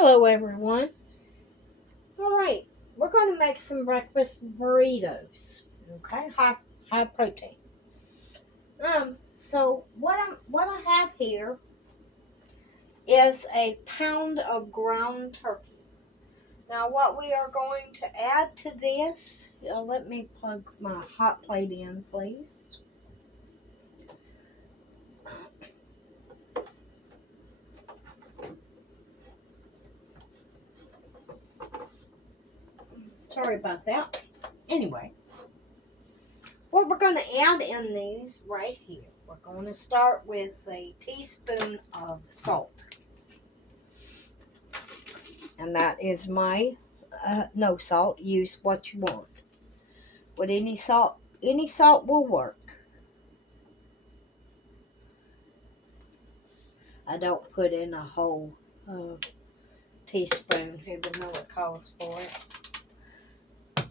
Hello everyone. Alright, we're going to make some breakfast burritos. Okay, high protein. So what I have here is a pound of ground turkey. Now what we are going to add to this, let me plug my hot plate in, please. Sorry about that. Anyway, what we're going to add in these right here, we're going to start with a teaspoon of salt. And that is my no salt. Use what you want. But any salt will work. I don't put in a whole teaspoon, even though it calls for it.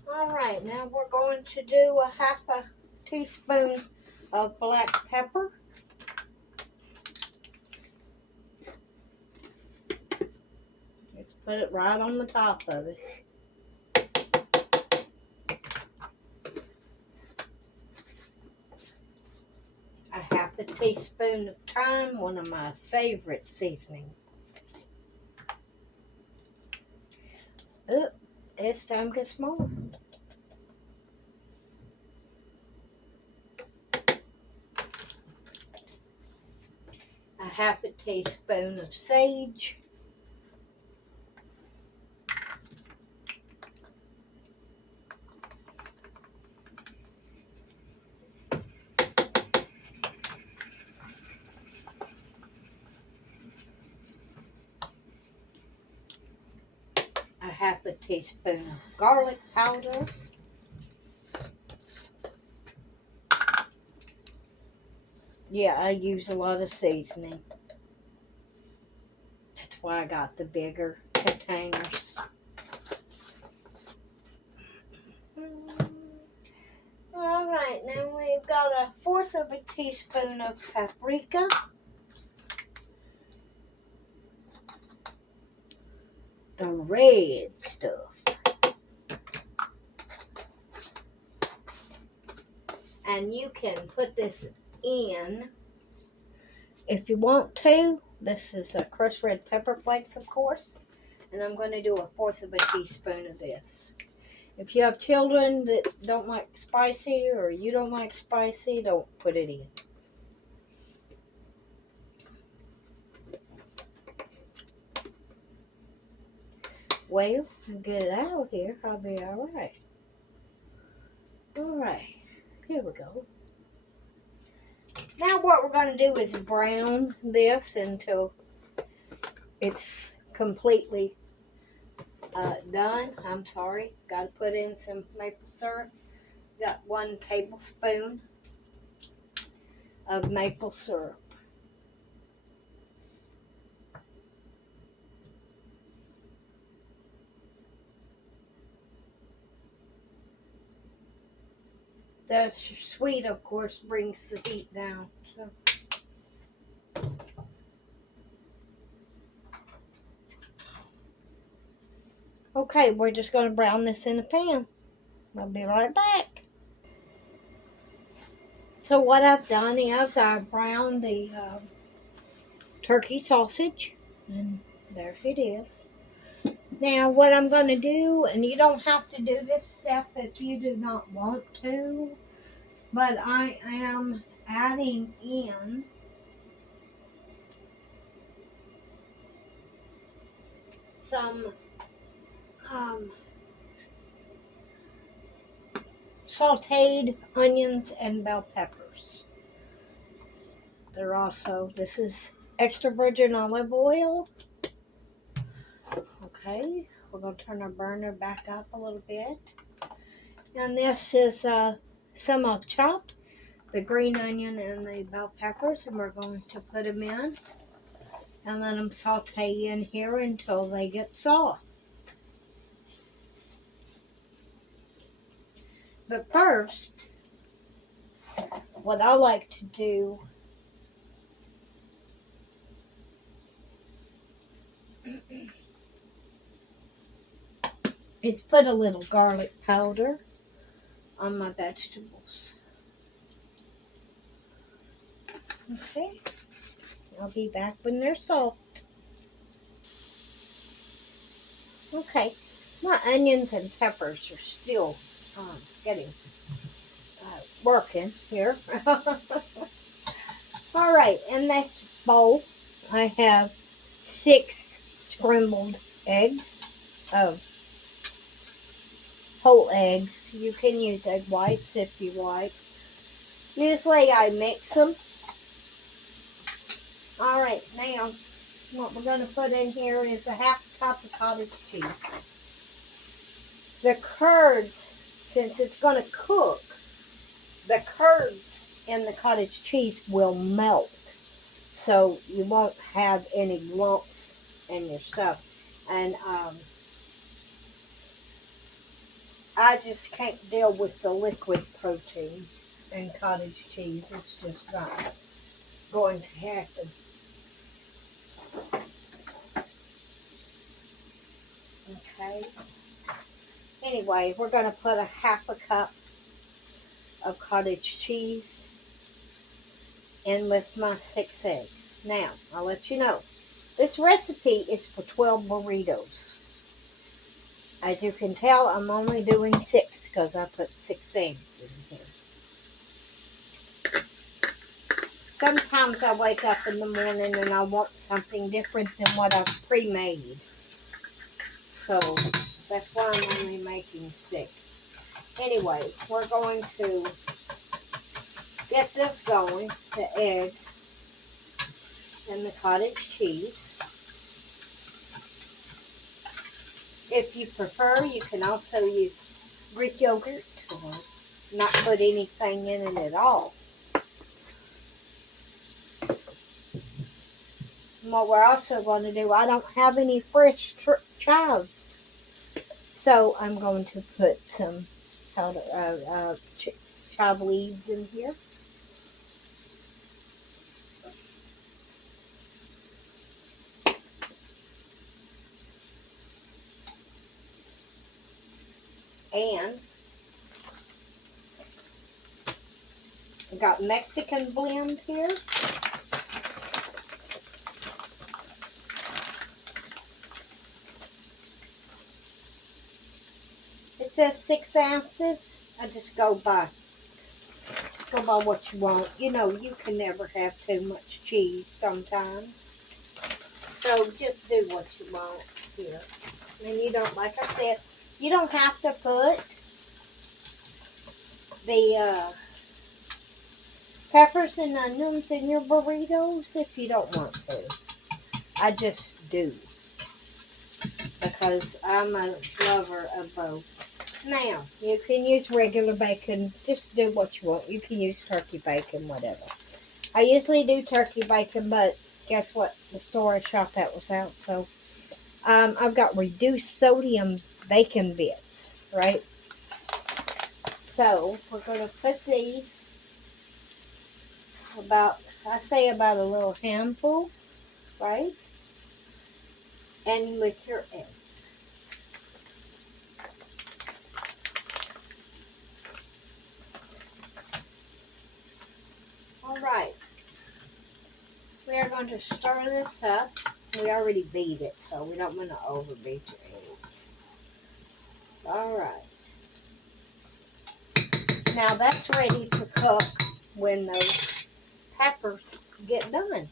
Alright, now we're going to do a half a teaspoon of black pepper. Let's put it right on the top of it. A half a teaspoon of thyme, one of my favorite seasonings. Oh, this time gets more. A half a teaspoon of sage. A half a teaspoon of garlic powder. Yeah, I use a lot of seasoning. That's why I got the bigger containers. Alright, now we've got 1/4 of a teaspoon of paprika. The red stuff. And you can put this in if you want to. This is a crushed red pepper flakes, of course. And I'm going to do 1/4 of a teaspoon of this. If you have children that don't like spicy or you don't like spicy, don't put it in. Well, I'll get it out of here. I'll be alright. Alright, here we go. Now what we're going to do is brown this until it's completely done. I'm sorry. Got to put in some maple syrup. Got 1 tablespoon of maple syrup. The sweet, of course, brings the heat down. So. Okay, we're just going to brown this in the pan. I'll be right back. So what I've done is I've browned the turkey sausage. And there it is. Now what I'm going to do, and you don't have to do this step if you do not want to, but I am adding in some sauteed onions and bell peppers. They're also, this is extra virgin olive oil. Okay, we're going to turn our burner back up a little bit. And this is some I've chopped, the green onion and the bell peppers, and we're going to put them in and let them saute in here until they get soft. But first, what I like to do is put a little garlic powder on my vegetables. Okay, I'll be back when they're soft. Okay, my onions and peppers are still getting working here. All right, in this bowl, I have 6 scrambled eggs of whole eggs. You can use egg whites if you like. Usually I mix them. All right, now what we're going to put in here is a half cup of cottage cheese. The curds, since it's going to cook, the curds in the cottage cheese will melt. So you won't have any lumps in your stuff. And I just can't deal with the liquid protein in cottage cheese. It's just not going to happen. Okay. Anyway, we're going to put a half a cup of cottage cheese in with my 6 eggs. Now, I'll let you know, this recipe is for 12 burritos. As you can tell, I'm only doing 6 because I put 6 eggs in here. Sometimes I wake up in the morning and I want something different than what I've pre-made. So, that's why I'm only making 6. Anyway, we're going to get this going, the eggs and the cottage cheese. If you prefer, you can also use Greek yogurt or not put anything in it at all. And what we're also going to do, I don't have any fresh chives, so I'm going to put some powder, chive leaves in here. And I got Mexican blend here. It says 6 ounces. I just go by what you want. You know, you can never have too much cheese sometimes. So just do what you want here. And you don't, like I said, you don't have to put the peppers and onions in your burritos if you don't want to. I just do, because I'm a lover of both. Now, you can use regular bacon. Just do what you want. You can use turkey bacon, whatever. I usually do turkey bacon, but guess what? The store I shop at was out, so I've got reduced sodium bacon bits, right? So we're going to put these about a little handful, right? And with your eggs. All right. We are going to stir this up. We already beat it, so we don't want to overbeat your eggs. All right. Now that's ready to cook when those peppers get done.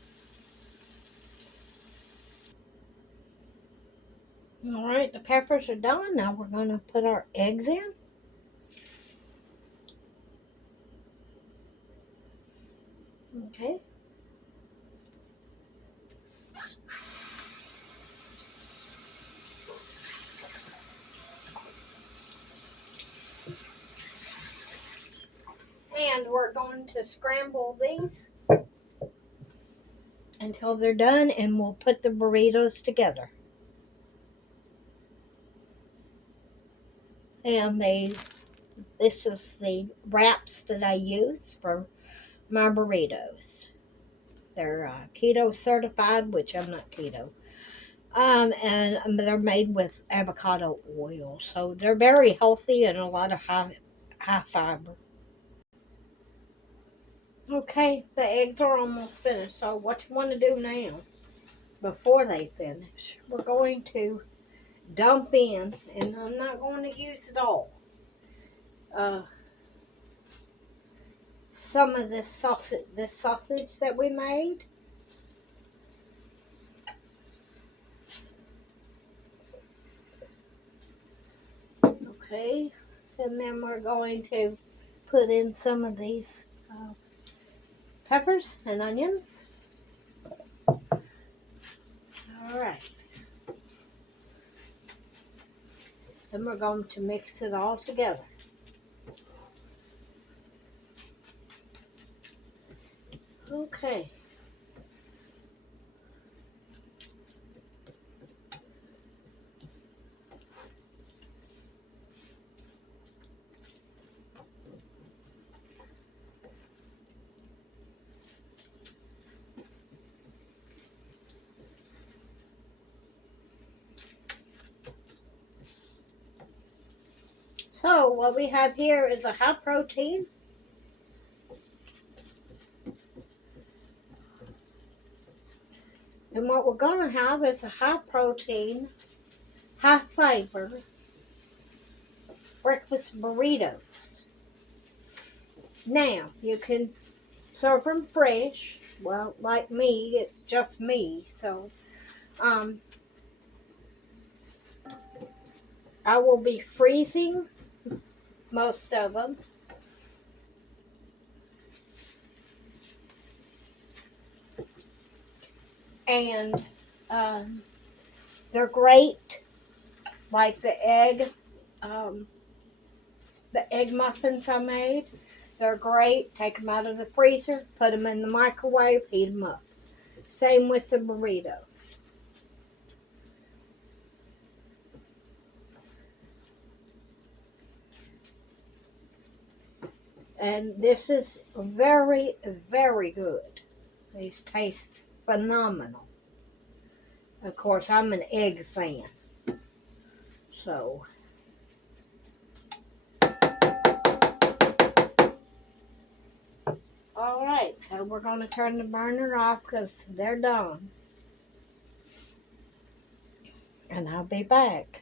All right, the peppers are done. Now we're going to put our eggs in. Okay. And we're going to scramble these until they're done, and we'll put the burritos together. And this is the wraps that I use for my burritos. They're keto certified, which I'm not keto. And they're made with avocado oil, so they're very healthy and a lot of high fiber. Okay, the eggs are almost finished. So what you want to do now, before they finish, we're going to dump in, and I'm not going to use it all. Uh, some of this sausage that we made. Okay, and then we're going to put in some of these peppers and onions. All right. Then we're going to mix it all together. Okay. So what we have here is a high protein. And what we're going to have is a high protein, high fiber breakfast burritos. Now, you can serve them fresh. Well, like me, it's just me. So, I will be freezing most of them. And they're great, like the egg muffins I made. They're great. Take them out of the freezer, put them in the microwave, heat them up. Same with the burritos. And this is very, very good. These taste phenomenal. Of course, I'm an egg fan. So, all right. So we're going to turn the burner off because they're done. And I'll be back.